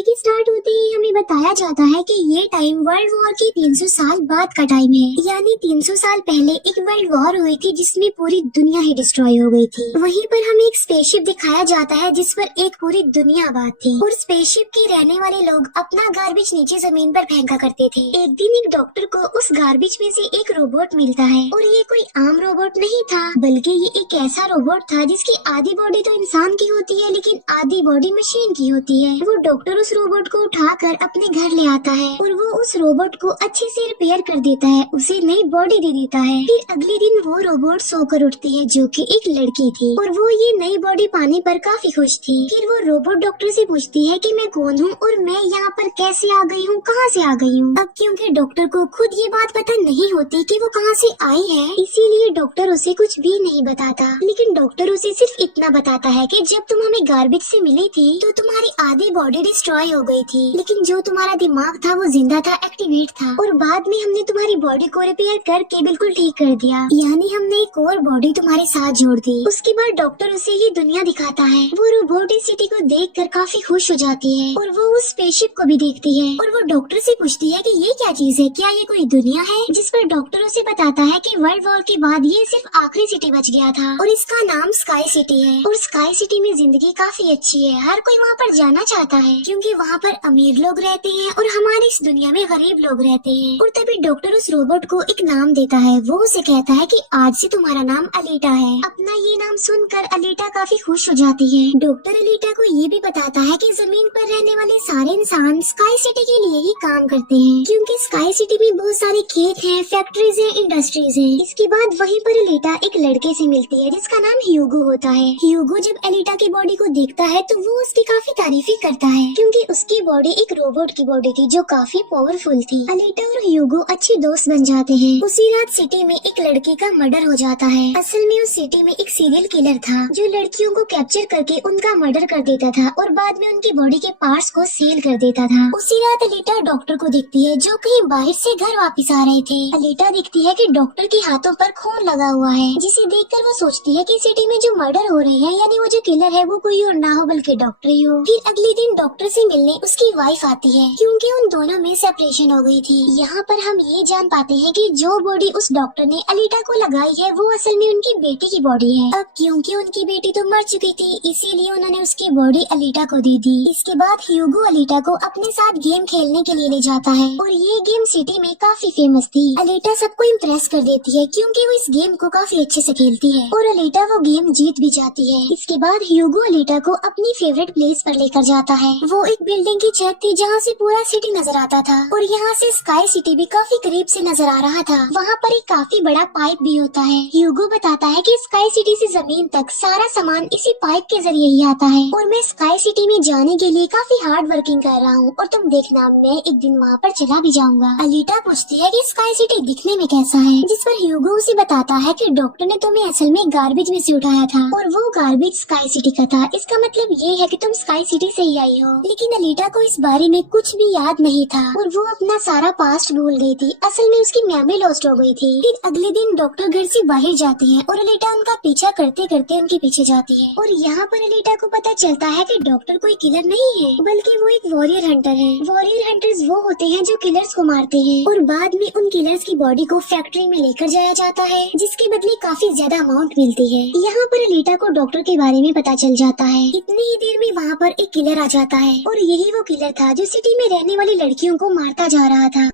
कहानी की स्टार्ट होते ही हमें बताया जाता है कि ये टाइम वर्ल्ड वॉर के 300 साल बाद का टाइम है। यानी 300 साल पहले एक वर्ल्ड वॉर हुई थी जिसमें पूरी दुनिया ही डिस्ट्रॉय हो गई थी। वहीं पर हमें एक स्पेसशिप दिखाया जाता है जिस पर एक पूरी दुनिया आबाद थी और स्पेसशिप के रहने वाले लोग अपना गार्बेज नीचे जमीन पर फेंका करते थे। एक दिन एक डॉक्टर को उस गार्बेज में से एक रोबोट मिलता है और ये कोई आम रोबोट नहीं था, बल्कि ये एक ऐसा रोबोट था जिसकी आधी बॉडी तो इंसान की होती है लेकिन आधी बॉडी मशीन की होती है। वो डॉक्टर उस रोबोट को उठाकर अपने घर ले आता है और वो उस रोबोट को अच्छे से रिपेयर कर देता है, उसे नई बॉडी दे देता है। फिर अगले दिन वो रोबोट सोकर उठती है जो कि एक लड़की थी और वो ये नई बॉडी पाने पर काफी खुश थी। फिर वो रोबोट डॉक्टर से पूछती है कि मैं कौन हूँ और मैं यहाँ पर कैसे आ गई हूँ, कहाँ से आ गई हूँ। अब क्योंकि डॉक्टर को खुद ये बात पता नहीं होती कि वो कहाँ से आई है, इसीलिए डॉक्टर उसे कुछ भी नहीं बताता। लेकिन डॉक्टर उसे सिर्फ इतना बताता है कि जब तुम हमें गार्बेज से मिली थी तो तुम्हारी आधी बॉडी डिस्ट्रॉय हो गई थी, लेकिन जो तुम्हारा दिमाग था वो जिंदा था, एक्टिवेट था, और बाद में हमने तुम्हारी बॉडी को रिपेयर करके बिल्कुल ठीक कर दिया। यानी हमने एक और बॉडी तुम्हारे साथ जोड़ दी। उसके बाद डॉक्टर उसे ये दुनिया दिखाता है। वो रोबोट इस सिटी को देखकर काफी खुश हो जाती है और वो उस स्पेसशिप को भी देखती है और वो डॉक्टर से पूछती है कि ये क्या चीज है, क्या ये कोई दुनिया है। जिस पर डॉक्टर उसे बताता है कि वर्ल्ड वॉर के बाद ये सिर्फ आखिरी सिटी बच गया था और इसका नाम स्काई सिटी है और स्काई सिटी में जिंदगी काफी अच्छी है, हर कोई वहाँ पर जाना चाहता है क्योंकि वहाँ पर अमीर लोग रहते हैं और हमारे इस दुनिया में गरीब लोग रहते हैं। और तभी डॉक्टर उस रोबोट को एक नाम देता है। वो उसे कहता है कि आज से तुम्हारा नाम अलीटा है। अपना ये नाम सुनकर अलीटा काफी खुश हो जाती है। डॉक्टर अलीटा को ये भी बताता है कि जमीन पर रहने वाले सारे इंसान स्काई सिटी के लिए ही काम करते हैं क्योंकि स्काई सिटी में बहुत सारे खेत हैं, फैक्ट्रीज हैं, इंडस्ट्रीज हैं। इसके बाद वहीं पर अलीटा एक लड़के से मिलती है जिसका नाम ह्यूगो होता है। ह्यूगो जब अलीटा की बॉडी को देखता है तो वो उसकी काफी तारीफी करता है क्योंकि उसकी बॉडी एक रोबोट की बॉडी थी जो काफी पावरफुल थी। अलीटा और ह्यूगो अच्छे दोस्त बन जाते हैं। उसी रात सिटी में एक लड़के का मर्डर हो जाता है। असल में उस सिटी में एक सीरियल किलर था जो लड़कियों को कैप्चर करके उनका मर्डर कर देता था और बाद में उनकी बॉडी के पार्ट्स को सेल कर देता था। उसी रात अलीटा डॉक्टर को देखती है जो कहीं बाहर से घर वापस आ रहे थे। अलीटा देखती है कि डॉक्टर के हाथों पर खून लगा हुआ है, जिसे देखकर वो सोचती है कि सिटी में जो मर्डर हो रहे हैं यानी वो जो किलर है वो कोई और ना हो बल्कि डॉक्टर ही हो। फिर अगले दिन डॉक्टर से मिलने उसकी वाइफ आती है क्योंकि उन दोनों में सेपरेशन हो गई थी। यहाँ पर हम ये जान पाते हैं कि जो बॉडी उस डॉक्टर ने अलीटा को लगाई है वो असल में उनकी बेटी की बॉडी है। अब क्योंकि उनकी बेटी तो मर चुकी थी इसीलिए उन्होंने उसकी बॉडी अलीटा को दे दी। इसके बाद ह्यूगो अलीटा को अपने साथ गेम खेलने के लिए ले जाता है और ये गेम सिटी में काफी फेमस थी। अलीटा सबको इम्प्रेस कर देती है क्योंकि वो इस गेम को काफी अच्छे से खेलती है और अलीटा वो गेम जीत भी जाती है। इसके बाद ह्यूगो अलीटा को अपनी फेवरेट प्लेस पर लेकर जाता है। वो एक बिल्डिंग की छत थी जहाँ से पूरा सिटी नजर आता था और यहाँ से स्काई सिटी भी काफी करीब से नजर आ रहा था। वहाँ पर एक काफी बड़ा पाइप भी होता है। ह्यूगो बताता है कि स्काई सिटी से जमीन तक सारा सामान इसी पाइप के जरिए ही आता है और मैं स्काई सिटी में जाने के लिए काफी हार्ड वर्किंग कर रहा हूँ और तुम देखना मैं एक दिन वहाँ पर चला भी जाऊंगा। अलीटा पूछती है कि स्काई सिटी दिखने में कैसा है, जिस पर ह्यूगो उसे बताता है कि डॉक्टर ने तुम्हें असल में गार्बेज में से उठाया था और वो गार्बेज स्काई सिटी का था। इसका मतलब ये है कि तुम स्काई सिटी से ही आई हो। लेकिन अलीटा को इस बारे में कुछ भी याद नहीं था और वो अपना सारा पास्ट भूल गई थी। असल में उसकी मेमोरी लॉस्ट हो गई थी। फिर अगले दिन डॉक्टर घर से बाहर जाते हैं और अलीटा उनका पीछा करते करते उनके पीछे जाती है और यहाँ पर अलीटा को पता चलता है कि डॉक्टर कोई किलर नहीं है बल्कि वो एक वॉरियर हंटर है। वॉरियर हंटर्स वो होते हैं जो किलर्स को मारते हैं और बाद में उन किलर्स की बॉडी को फैक्ट्री में लेकर जाया जाता है जिसके बदले काफी ज्यादा अमाउंट मिलती है। यहाँ पर अलीटा को डॉक्टर के बारे में पता चल जाता है। इतनी ही देर में वहाँ पर एक किलर आ जाता है और यही वो किलर था जो सिटी में रहने वाली लड़कियों को मारता जा रहा था।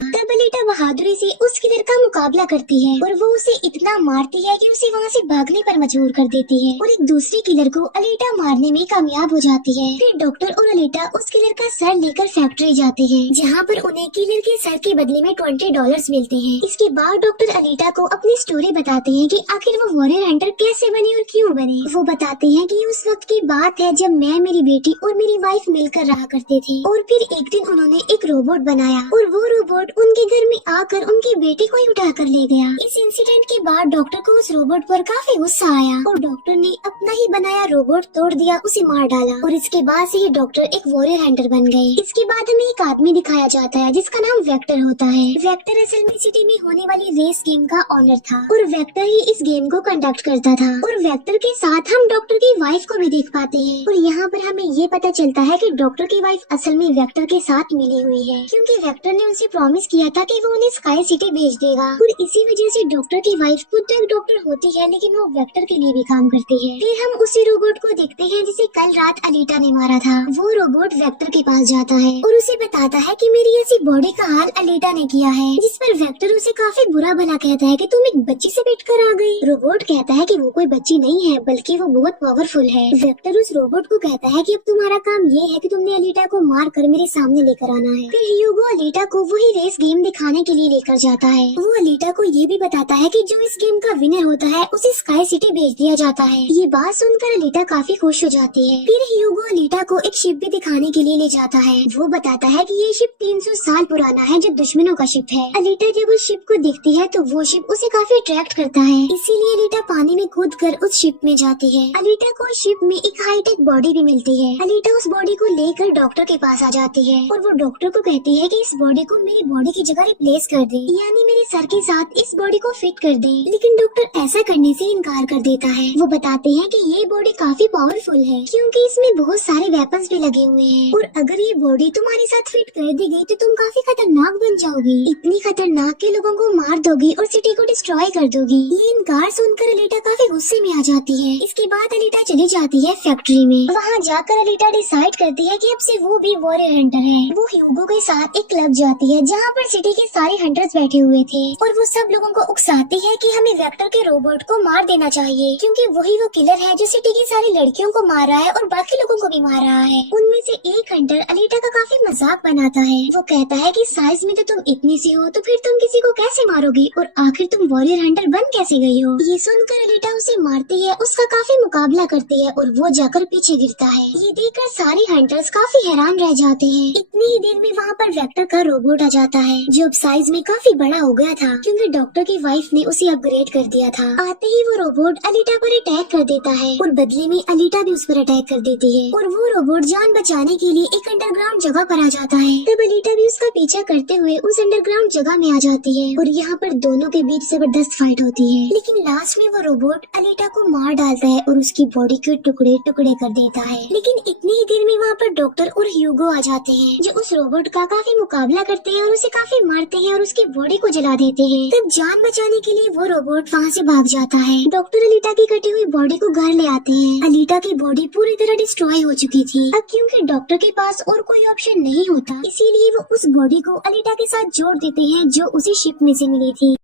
तब अलीटा बहादुरी से उस किलर का मुकाबला करती है और वो उसे इतना मारती है कि उसे वहाँ से भागने पर मजबूर कर देती है और एक दूसरे किलर को अलीटा मारने में कामयाब हो जाती है। फिर डॉक्टर और अलीटा उस किलर का सर लेकर फैक्ट्री जाते हैं जहाँ पर उन्हें किलर के सर के बदले में $20 मिलते हैं। इसके बाद डॉक्टर अलीटा को अपनी स्टोरी बताते हैं कि आखिर वो वॉरियर हंटर कैसे बने और क्यों बने। वो बताते हैं कि उस वक्त की बात है जब मैं, मेरी बेटी और मेरी वाइफ मिलकर रहा करते थे और फिर एक दिन उन्होंने एक रोबोट बनाया और वो रोबोट उनके घर में आकर उनके बेटे को ही उठा कर ले गया। इस इंसिडेंट के बाद डॉक्टर को उस रोबोट पर काफी गुस्सा आया और डॉक्टर ने अपना ही बनाया रोबोट तोड़ दिया, उसे मार डाला और इसके बाद से ही डॉक्टर एक वॉरियर हंटर बन गए। इसके बाद हमें एक आदमी दिखाया जाता है जिसका नाम वेक्टर होता है। वेक्टर असल में सिटी में होने वाली रेस गेम का ऑनर था और वेक्टर ही इस गेम को कंडक्ट करता था और वेक्टर के साथ हम डॉक्टर की वाइफ को भी देख पाते हैं और यहाँ पर हमें ये पता चलता है कि डॉक्टर की वाइफ असल में वेक्टर के साथ मिली हुई है, क्योंकि वेक्टर ने उनसे प्रॉमिस किया था कि वो उन्हें स्काई सिटी भेज देगा और इसी वजह से डॉक्टर की वाइफ खुद एक डॉक्टर होती है लेकिन वो वेक्टर के लिए भी काम करती है। फिर हम उसी रोबोट को देखते हैं जिसे कल रात अलीटा ने मारा था। वो रोबोट वेक्टर के पास जाता है और उसे बताता है कि मेरी ऐसी बॉडी का हाल अलीटा ने किया है, जिस पर वेक्टर उसे काफी बुरा भला कहता है कि तुम एक बच्ची से बैठ कर आ गई। रोबोट कहता है कि वो कोई बच्ची नहीं है बल्कि वो बहुत पावरफुल है। वेक्टर उस रोबोट को कहता है कि अब तुम्हारा काम ये है कि तुमने अलीटा को मार कर मेरे सामने लेकर आना है। फिर ह्यूगो अलीटा को वही रेस गेम दिखाने के लिए लेकर जाता है। वो अलीटा को ये भी बताता है कि जो इस गेम का विनर होता है उसे स्काई सिटी भेज दिया जाता है। ये बात सुनकर अलीटा काफी खुश हो जाती है। फिर ह्यूगो अलीटा को एक शिप भी दिखाने के लिए ले जाता है। वो बताता है कि ये शिप 300 साल पुराना है जो दुश्मनों का शिप है। अलीटा जब उस शिप को देखती है तो वो शिप उसे काफी अट्रैक्ट करता है, इसीलिए अलीटा पानी में कूद कर उस शिप में जाती है। अलीटा को शिप में एक हाईटेक बॉडी भी मिलती है। अलीटा उस बॉडी को लेकर डॉक्टर के पास आ जाती है और वो डॉक्टर को कहती है कि इस बॉडी को मेरी बॉडी की जगह रिप्लेस कर दे, यानी मेरे सर के साथ इस बॉडी को फिट कर दे। लेकिन डॉक्टर ऐसा करने से इनकार कर देता है। वो बताते हैं कि ये बॉडी काफी पावरफुल है क्योंकि इसमें बहुत सारे वेपन्स भी लगे हुए हैं और अगर ये बॉडी तुम्हारे साथ फिट कर दी गई तो तुम काफी खतरनाक बन जाओगी। इतनी खतरनाक के लोगों को मार दोगी और सिटी को डिस्ट्रॉय कर दोगी। ये इनकार सुनकर अलीटा काफी गुस्से में आ जाती है। इसके बाद अलीटा चली जाती है फैक्ट्री में। वहाँ जाकर अलीटा डिसाइड करती है कि अब से वो भी वॉरियर हंटर है। वो ह्यूगो के साथ एक क्लब जाती है जहाँ पर सिटी के सारे हंटर्स बैठे हुए थे और वो सब लोगों को उकसाती है कि हमें वेक्टर के रोबोट को मार देना चाहिए क्योंकि वही वो किलर है जो सिटी की सारी लड़कियों को मार रहा है और बाकी लोगों को भी मार रहा है। उनमें से एक हंटर अलीटा का काफी मजाक बनाता है। वो कहता है कि साइज में तो तुम इतनी सी हो तो फिर तुम किसी को कैसे मारोगी और आखिर तुम वॉरियर हंटर बन कैसे गई हो। ये सुनकर अलीटा उसे मारती है, उसका काफी मुकाबला करती है और वो जाकर पीछे गिरता है। ये देखकर सारे हंटर्स काफी हैरान रह जाते हैं। इतनी ही देर में वहाँ पर वेक्टर का रोबोट आ जाता है जो अब साइज में काफी बड़ा हो गया था क्योंकि डॉक्टर की वाइफ ने उसे अपग्रेड कर दिया था। आते ही वो रोबोट अलीटा पर अटैक कर देता है और बदले में अलीटा भी उस पर अटैक कर देती है और वो रोबोट जान बचाने के लिए एक अंडरग्राउंड जगह पर आ जाता है। तब अलीटा भी उसका पीछा करते हुए उस अंडरग्राउंड जगह में आ जाती है और यहाँ पर दोनों के बीच जबरदस्त फाइट होती है। लेकिन लास्ट में वो रोबोट अलीटा को मार डालता है और उसकी बॉडी के टुकड़े टुकड़े कर देता है। लेकिन इतनी ही देर में वहाँ पर डॉक्टर और ह्यूगो आ जाते हैं जो उस रोबोट का काफी मुकाबला करते हैं और उसे काफी मारते हैं और उसकी बॉडी को जला देते हैं। तब जान बचाने के लिए वो रोबोट वहाँ से भाग जाता है। डॉक्टर अलीटा की कटी हुई बॉडी को घर ले आते हैं। अलीटा की बॉडी पूरी तरह डिस्ट्रॉय हो चुकी थी। अब क्योंकि डॉक्टर के पास और कोई ऑप्शन नहीं होता इसीलिए वो उस बॉडी को अलीटा के साथ जोड़ देते हैं जो उसी शिप में से मिली थी।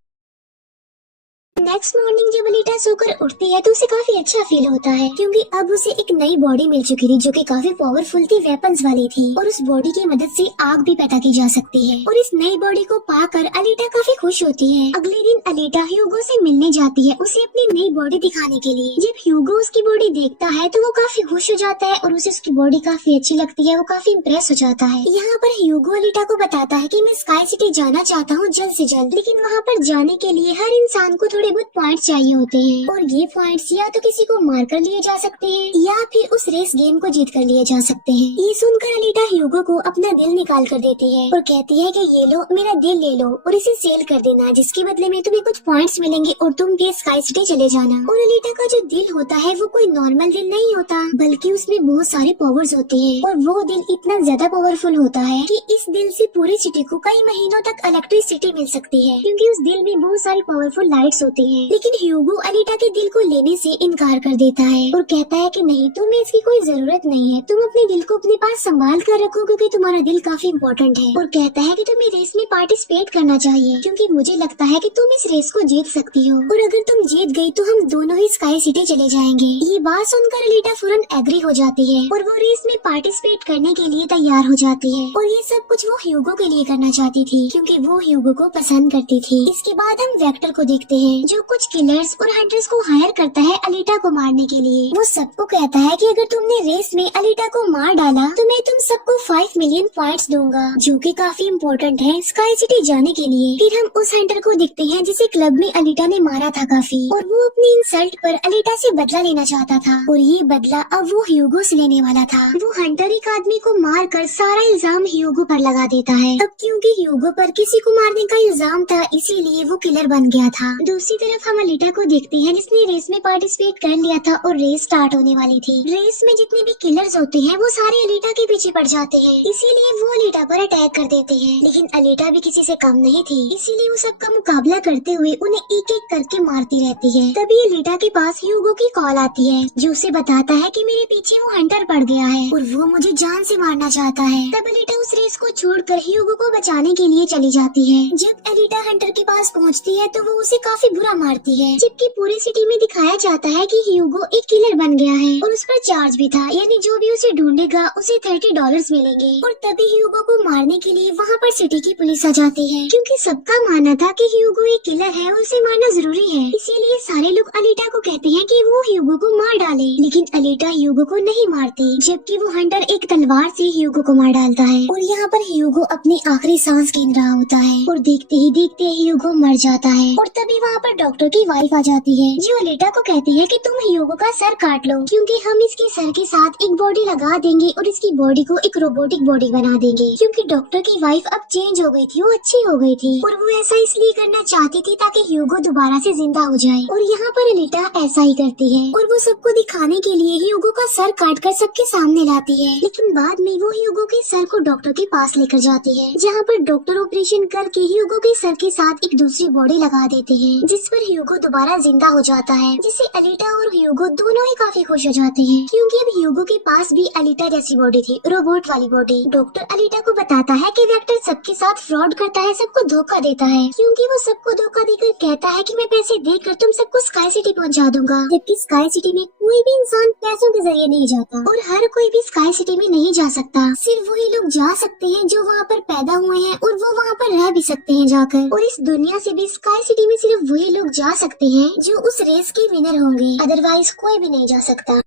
नेक्स्ट मॉर्निंग जब अलीटा सोकर उठती है तो उसे काफी अच्छा फील होता है क्योंकि अब उसे एक नई बॉडी मिल चुकी थी जो कि काफी पावरफुल थी, वेपन्स वाली थी और उस बॉडी की मदद से आग भी पैदा की जा सकती है और इस नई बॉडी को पाकर अलीटा काफी खुश होती है। अगले दिन अलीटा ह्यूगो से मिलने जाती है उसे अपनी नई बॉडी दिखाने के लिए। जब ह्यूगो उसकी बॉडी देखता है तो वो काफी खुश हो जाता है और उसे उसकी बॉडी काफी अच्छी लगती है। वो काफी इम्प्रेस हो जाता है। यहाँ पर ह्यूगो अलीटा को बताता है कि मैं स्काई सिटी जाना चाहता हूँ जल्द से जल्द, लेकिन वहाँ पर जाने के लिए हर इंसान को थोड़े बहुत पॉइंट चाहिए होते हैं और ये पॉइंट्स या तो किसी को मार कर लिए जा सकते हैं या फिर उस रेस गेम को जीत कर लिए जा सकते हैं। ये सुनकर अलीटा ह्यूगो को अपना दिल निकाल कर देती है और कहती है कि ये लो मेरा दिल ले लो और इसे सेल कर देना, जिसके बदले में तुम्हें कुछ पॉइंट्स मिलेंगे और तुम भी स्काई सिटी चले जाना। और अलीटा का जो दिल होता है वो कोई नॉर्मल दिल नहीं होता बल्कि उसमें बहुत सारे पावर्स होते हैं और वो दिल इतना ज्यादा पावरफुल होता है कि इस दिल से पूरी सिटी को कई महीनों तक इलेक्ट्रिसिटी मिल सकती है क्योंकि उस दिल में बहुत सारी पावरफुल लाइट्स होती हैं। लेकिन ह्यूगो अलीटा के दिल को लेने से इनकार कर देता है और कहता है कि नहीं, तुम्हें इसकी कोई जरूरत नहीं है, तुम अपने दिल को अपने पास संभाल कर रखो क्योंकि तुम्हारा दिल काफी इम्पोर्टेंट है। और कहता है कि तुम्हें रेस में पार्टिसिपेट करना चाहिए क्योंकि मुझे लगता है कि तुम इस रेस को जीत सकती हो और अगर तुम जीत गई तो हम दोनों ही स्काई सिटी चले जाएंगे। ये बात सुनकर अलीटा फौरन एग्री हो जाती है और वो रेस में पार्टिसिपेट करने के लिए तैयार हो जाती है और ये सब कुछ वो ह्यूगो के लिए करना चाहती थी क्योंकि वो ह्यूगो को पसंद करती थी। इसके बाद हम वेक्टर को देखते हैं जो कुछ किलर्स और हंटर्स को हायर करता है अलीटा को मारने के लिए। वो सबको कहता है कि अगर तुमने रेस में अलीटा को मार डाला तो मैं तुम सबको 5 मिलियन पॉइंट्स दूंगा, जो कि काफी इम्पोर्टेंट है स्काई सिटी जाने के लिए। फिर हम उस हंटर को देखते हैं जिसे क्लब में अलीटा ने मारा था काफी, और वो अपनी इंसल्ट पर अलीटा से बदला लेना चाहता था और ये बदला अब वो ह्यूगो से लेने वाला था। वो हंटर एक आदमी को मार कर सारा इल्जाम ह्यूगो पर लगा देता है। अब क्योंकि ह्यूगो पर किसी को मारने का इल्जाम था इसीलिए वो किलर बन गया था। दूसरी तरफ हम अलीटा को देखते हैं जिसने रेस में पार्टिसिपेट कर लिया था और रेस स्टार्ट होने वाली थी। रेस में जितने भी किलर्स होते हैं वो सारे अलीटा के पीछे पड़ जाते हैं, इसीलिए वो अलीटा पर अटैक कर देते हैं। लेकिन अलीटा भी किसी से कम नहीं थी, इसीलिए वो सबका मुकाबला करते हुए उन्हें एक एक करके मारती रहती है। तभी अलीटा के पास ह्यूगो की कॉल आती है जो उसे बताता है कि मेरे पीछे वो हंटर पड़ गया है और वो मुझे जान से मारना चाहता है। तब अलीटा उस रेस को छोड़कर ह्यूगो को बचाने के लिए चली जाती है। जब अलीटा हंटर के पास पहुंचती है तो वो उसे काफी बुरा मारती है, जबकि पूरी सिटी में दिखाया जाता है कि ह्यूगो एक किलर बन गया है और उस पर चार्ज भी था, यानी जो भी उसे ढूंढेगा उसे $30 मिलेंगे। और तभी ह्यूगो को मारने के लिए वहाँ पर सिटी की पुलिस आ जाती है क्योंकि सबका मानना था कि ह्यूगो एक किलर है और उसे मारना जरूरी है। इसीलिए सारे लोग अलीटा को कहते हैं कि वो ह्यूगो को मार डाले, लेकिन अलीटा ह्यूगो को नहीं मारती, जबकि वो हंटर एक तलवार से ह्यूगो को मार डालता है। और यहाँ पर ह्यूगो अपनी आखिरी सांस गिन रहा होता है और देखते ही देखते ह्यूगो मर जाता है। और तभी वहाँ पर डॉक्टर की वाइफ आ जाती है जो अलीटा को कहती है कि तुम ह्यूगो का सर काट लो क्योंकि हम इसके सर के साथ एक बॉडी लगा देंगे और इसकी बॉडी को एक रोबोटिक बॉडी बना देंगे। क्योंकि डॉक्टर की वाइफ अब चेंज हो गई थी, वो अच्छी हो गई थी और वो ऐसा इसलिए करना चाहती थी ताकि ह्यूगो दोबारा से जिंदा हो जाए। और यहाँ पर अलीटा ऐसा ही करती है और वो सबको दिखाने के लिए ह्यूगो का सर काटकर सबके सामने लाती है। लेकिन बाद में वो ह्यूगो के सर को डॉक्टर के पास लेकर जाती है जहाँ पर डॉक्टर ऑपरेशन करके ह्यूगो के सर के साथ एक दूसरी बॉडी लगा देते हैं जिस पर ह्यूगो दोबारा जिंदा हो जाता है, जिससे अलीटा और ह्यूगो दोनों ही काफी खुश हो जाते हैं क्योंकि अब ह्यूगो के पास भी अलीटा जैसी बॉडी थी, रोबोट वाली बॉडी। डॉक्टर अलीटा को बताता है कि वेक्टर सबके साथ फ्रॉड करता है, सबको धोखा देता है क्योंकि वो सबको धोखा देकर कहता है कि मैं पैसे देकर तुम सबको स्काई सिटी पहुंचा दूंगा, जबकि स्काई सिटी में कोई भी इंसान पैसों के जरिए नहीं जाता और हर कोई भी स्काई सिटी में नहीं जा सकता। सिर्फ वही लोग जा सकते हैं जो वहाँ पर पैदा हुए हैं और वो वहाँ पर रह भी सकते हैं जाकर। और इस दुनिया से भी स्काई सिटी में सिर्फ वही लोग जा सकते हैं जो उस रेस के विनर होंगे, अदरवाइज कोई भी नहीं जा सकता।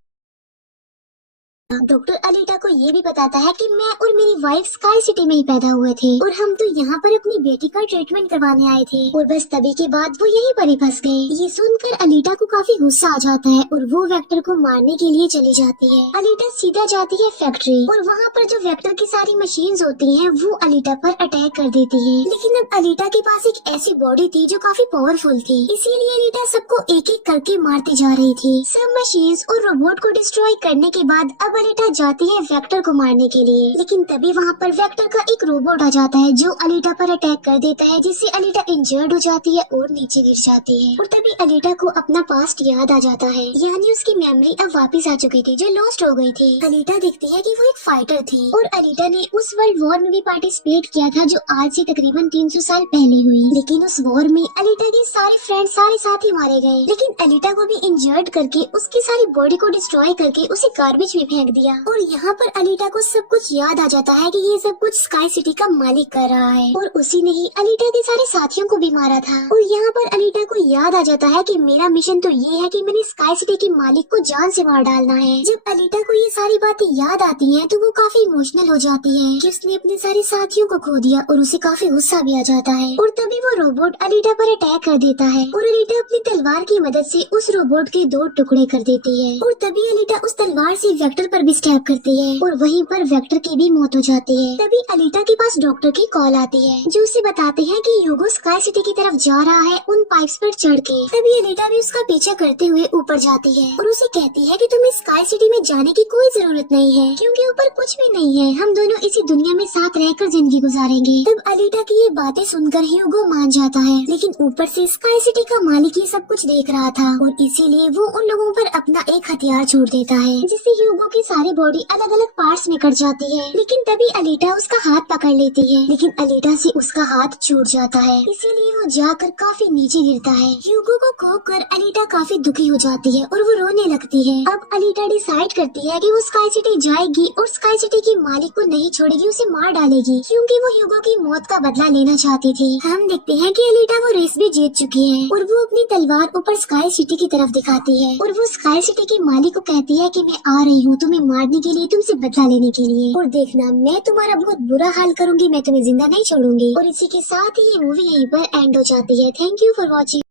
डॉक्टर अलीटा को ये भी बताता है कि मैं और मेरी वाइफ स्काई सिटी में ही पैदा हुए थे और हम तो यहाँ पर अपनी बेटी का ट्रीटमेंट करवाने आए थे और बस तभी के बाद वो यहीं पर ही फंस गए। ये सुनकर अलीटा को काफी गुस्सा आ जाता है और वो वेक्टर को मारने के लिए चली जाती है। अलीटा सीधा जाती है फैक्ट्री और वहाँ पर जो वेक्टर की सारी मशीन्स होती हैं वो अलीटा पर अटैक कर देती है। लेकिन अब अलीटा के पास एक ऐसी बॉडी थी जो काफी पावरफुल थी, इसीलिए अलीटा सबको एक एक करके मारती जा रही थी। सब मशीन्स और रोबोट को डिस्ट्रॉय करने के बाद अब अलीटा जाती है वेक्टर को मारने के लिए, लेकिन तभी वहाँ पर वेक्टर का एक रोबोट आ जाता है जो अलीटा पर अटैक कर देता है, जिससे अलीटा इंजर्ड हो जाती है और नीचे गिर जाती है। और तभी अलीटा को अपना पास्ट याद आ जाता है, यानी उसकी मेमोरी अब वापस आ चुकी थी जो लॉस्ट हो गई थी। अलीटा देखती है कि वो एक फाइटर थी और अलीटा ने उस वर्ल्ड वॉर में भी पार्टिसिपेट किया था जो आज से तकरीबन 300 साल पहले हुई। लेकिन उस वॉर में अलीटा के सारे फ्रेंड सारे साथी मारे गए, लेकिन अलीटा को भी इंजर्ड करके उसकी सारी बॉडी को डिस्ट्रॉय करके उसे गार्बेज में फेंक दिया। और यहाँ पर अलीटा को सब कुछ याद आ जाता है कि ये सब कुछ स्काई सिटी का मालिक कर रहा है और उसी ने ही अलीटा के सारे साथियों को भी मारा था। और यहाँ पर अलीटा को याद आ जाता है कि मेरा मिशन तो ये है कि मैंने स्काई सिटी के मालिक को जान से मार डालना है। जब अलीटा को ये सारी बातें याद आती हैं तो वो काफी इमोशनल हो जाती है कि उसने अपने सारे साथियों को खो दिया और उसे काफी गुस्सा भी आ जाता है। और तभी वो रोबोट अलीटा पर अटैक कर देता है और अलीटा अपनी तलवार की मदद से उस रोबोट के 2 टुकड़े कर देती है। और तभी अलीटा उस तलवार से वेक्टर पर भी स्टैब करती है और वहीं पर वेक्टर की भी मौत हो जाती है। तभी अलीटा के पास डॉक्टर की कॉल आती है जो उसे बताते हैं कि ह्यूगो स्काई सिटी की तरफ जा रहा है उन पाइप्स पर चढ़ के। तभी अलीटा भी उसका पीछा करते हुए ऊपर जाती है और उसे कहती है कि तुम्हें स्काई सिटी में जाने की कोई जरूरत नहीं है क्योंकि ऊपर कुछ भी नहीं है, हम दोनों इसी दुनिया में साथ रहकर जिंदगी गुजारेंगे। तब अलीटा की ये बातें सुनकर ह्यूगो मान जाता है, लेकिन ऊपर से स्काई सिटी का मालिक ये सब कुछ देख रहा था और इसीलिए वो उन लोगों पर अपना एक हथियार छोड़ देता है, जिससे ह्यूगो की सारी बॉडी अलग अलग पार्ट्स में कट जाती है, लेकिन तभी अलीटा उसका हाथ पकड़ लेती है, लेकिन अलीटा से उसका हाथ छूट जाता है, इसीलिए वो जाकर काफी नीचे गिरता है। ह्यूगो को खो कर अलीटा काफी दुखी हो जाती है और वो रोने लगती है। अब अलीटा डिसाइड करती है कि वो स्काई सिटी जाएगी और स्काई सिटी की मालिक को नहीं छोड़ेगी, उसे मार डालेगी, क्योंकि वो ह्यूगो की मौत का बदला लेना चाहती थी। हम देखते हैं कि अलीटा वो रेस भी जीत चुकी है और वो अपनी तलवार ऊपर स्काई सिटी की तरफ दिखाती है और वो स्काई सिटी की मालिक को कहती है कि मैं आ रही हूँ तुम्हें मारने के लिए, तुमसे बदला लेने के लिए, और देखना मैं तुम्हारा बहुत बुरा हाल करूंगी, मैं तुम्हें जिंदा नहीं छोड़ूंगी। और इसी के साथ ही ये मूवी यहीं पर एंड हो जाती है। Thank you for watching.